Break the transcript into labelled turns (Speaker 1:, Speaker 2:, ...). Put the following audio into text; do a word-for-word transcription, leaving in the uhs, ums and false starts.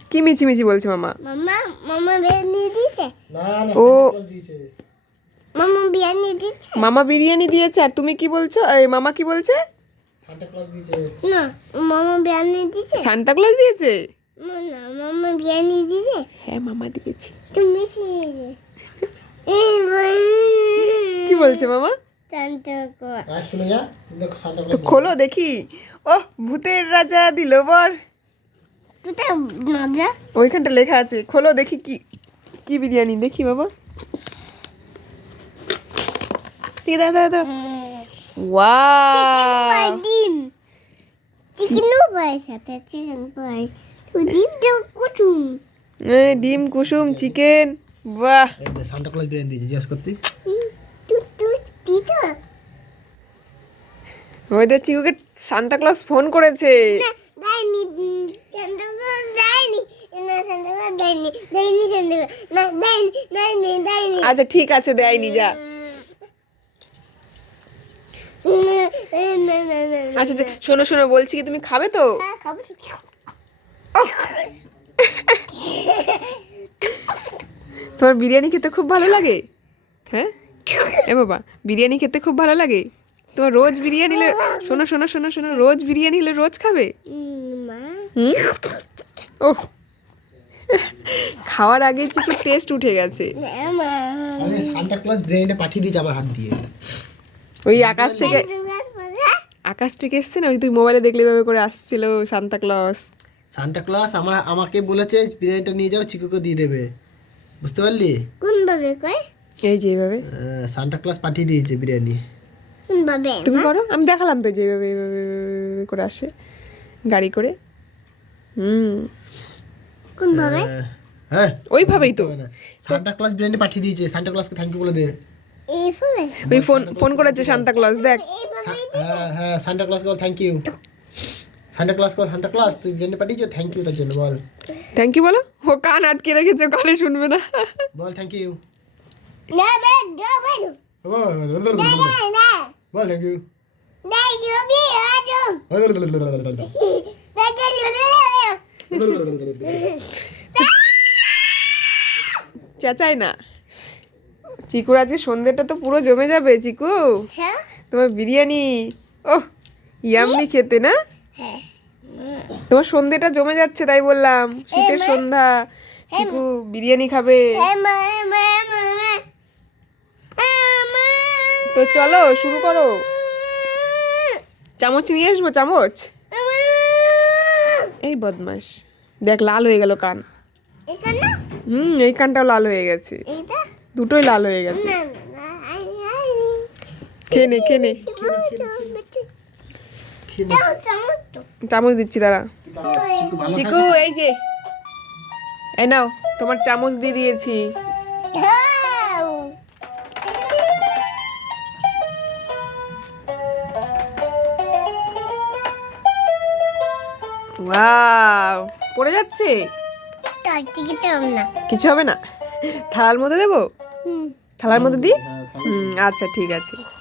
Speaker 1: কি মিছিমিছি বলছে মামা?
Speaker 2: মামা মামা বিরিয়ানি দিয়েছে।
Speaker 3: না না
Speaker 1: ও
Speaker 3: সান্টা ক্লজ দিয়েছে।
Speaker 2: মামা বিরিয়ানি দিয়েছে।
Speaker 1: মামা বিরিয়ানি দিয়েছে আর তুমি কি বলছো? এই মামা কি বলছে?
Speaker 3: সান্টা ক্লজ দিয়েছে।
Speaker 2: না মামা বিরিয়ানি দিয়েছে।
Speaker 1: সান্টা ক্লজ দিয়েছে?
Speaker 2: না মামা বিরিয়ানি দিয়েছে।
Speaker 1: হ্যাঁ মামা দিয়েছে।
Speaker 2: তুমি
Speaker 1: কি বলছে মামা?
Speaker 2: Santa Claus.
Speaker 3: আর শুনে যা, দেখো সান্টা
Speaker 1: তো
Speaker 3: ক্লজ।
Speaker 1: খোলো দেখি। ও ভূতের রাজা দিল বর।
Speaker 2: কোথায় মজা?
Speaker 1: ওইখানটা লেখা আছে, খোলো দেখি কি কি বিরিয়ানি দেখি বাবা। ঠিক আছে দাদা দাদা। ওয়াও
Speaker 2: ডিম চিকেনও পাই সাথে চিকেন পাই ডিম তো কুচুম
Speaker 1: এ ডিম কুসুম চিকেন। বাহ
Speaker 3: এই যে সান্টা ক্লজ বিরিয়ানি দিয়েছে, জিজ্ঞেস করতি।
Speaker 2: তু তু দিদা
Speaker 1: ওদের চিকুকে সান্তা ক্লজ ফোন করেছে।
Speaker 2: দাইনি সান্টা ক্লজ দাইনি না সান্টা ক্লজ দাইনি দাইনি সান্টা না দাইনি দাইনি দাইনি
Speaker 1: আচ্ছা ঠিক আছে দেয়নি যা। আচ্ছা আচ্ছা, শোনো শোনো বলছি কি তুমি খাবে তো?
Speaker 2: হ্যাঁ খাবো।
Speaker 1: তোমার বিরিয়ানি খেতে খুব ভালো লাগে? হ্যাঁ এ বাবা বিরিয়ানি খেতে খুব ভালো লাগে তোমার? রোজ বিরিয়ানি হলে শোনো শোনো শোনো শোনো রোজ বিরিয়ানি হলে রোজ খাবে?
Speaker 2: মা
Speaker 1: হুম ও খাওয়ার আগে চিকু টেস্ট উঠে গেছে।
Speaker 2: মা
Speaker 3: আমি সান্টা ক্লজ বিরিয়ানিটা পাঠিয়ে দিয়েছি আমার হাত দিয়ে।
Speaker 1: ওই আকাশ থেকে আকাশ থেকে এসছে না, ওই তুই মোবাইলে দেখলে এভাবে করে আসছিল সান্তা ক্লজ।
Speaker 3: সান্টা ক্লজ আমার আমাকে বলেছে বিরিয়ানিটা নিয়ে যাও, চিকুকে দিয়ে দেবে, বুঝতে পারলি?
Speaker 2: কোন ভাবে কয়?
Speaker 1: এই যে এইভাবে
Speaker 3: আহ, সান্টা ক্লজ পাঠিয়ে দিয়েছে বিরিয়ানি।
Speaker 2: কোন ভাবে?
Speaker 1: তুমি করো, আমি দেখালাম তো যে এইভাবে এইভাবে এইভাবে করে আসে গাড়ি করে। হুম
Speaker 2: কোন ভাবে?
Speaker 3: আহ, হ্যাঁ
Speaker 1: ওইভাবেই তো।
Speaker 3: সান্টা ক্লজ বিরিয়ানি পাঠিয়ে দিয়েছে, সান্টা ক্লজকে থ্যাংক ইউ বলে দে।
Speaker 2: এই ভাবে?
Speaker 1: ওই ফোন ফোন করেছে সান্তা ক্লজ দেখ।
Speaker 2: এই ভাবে?
Speaker 3: হ্যাঁ হ্যাঁ সান্টা ক্লজকে বল thank you. Santa Claus call, Santa Claus তুই বিরিয়ানি পাঠিয়েছো, থ্যাংক ইউ তার জন্য বল।
Speaker 1: থ্যাংক ইউ বলো। ও কান আটকে রেখেছে, কানে শুনবে না।
Speaker 3: বল থ্যাংক ইউ।
Speaker 2: না বে গো বল। না না না
Speaker 3: বল থ্যাংক ইউ।
Speaker 2: নাই জবি আজো
Speaker 1: চেঁচাই না। চিকুর আজকে সন্ধ্যেটা তো পুরো জমে যাবে চিকু।
Speaker 2: হ্যাঁ
Speaker 1: তোমার বিরিয়ানি ওহ ইয়াম্মি খেতে না?
Speaker 2: হ্যাঁ
Speaker 1: তোমার সন্ধ্যেটা জমে যাচ্ছে তাই বললাম, শীতের
Speaker 2: মা।
Speaker 1: সন্ধ্যা। চিকু বিরিয়ানি খাবে।
Speaker 2: হ্যাঁ মা মা মা
Speaker 1: তো চলো শুরু করো। চামচ নিয়ে আসবো, চামচ। এই বদমাস দেখ লাল হয়ে গেল কান।
Speaker 2: এটা না
Speaker 1: হুম এই কানটাও লাল হয়ে গেছে,
Speaker 2: এটা
Speaker 1: দুটোই লাল হয়ে গেছে।
Speaker 2: না না আই আই
Speaker 1: খেয়ে নে খেয়ে নে।
Speaker 3: খেয়ে নে।
Speaker 1: চামচ দিচ্ছি দাঁড়া।
Speaker 3: চিকু ভালো
Speaker 1: চিকু এই যে এই নাও তোমার চামচ দিয়ে দিয়েছি। ওয়াও পড়ে যাচ্ছে, কিছু হবে না। থালার মধ্যে দেবো, থালার মধ্যে দিই।
Speaker 3: হ্যাঁ,
Speaker 1: হুম আচ্ছা ঠিক আছে।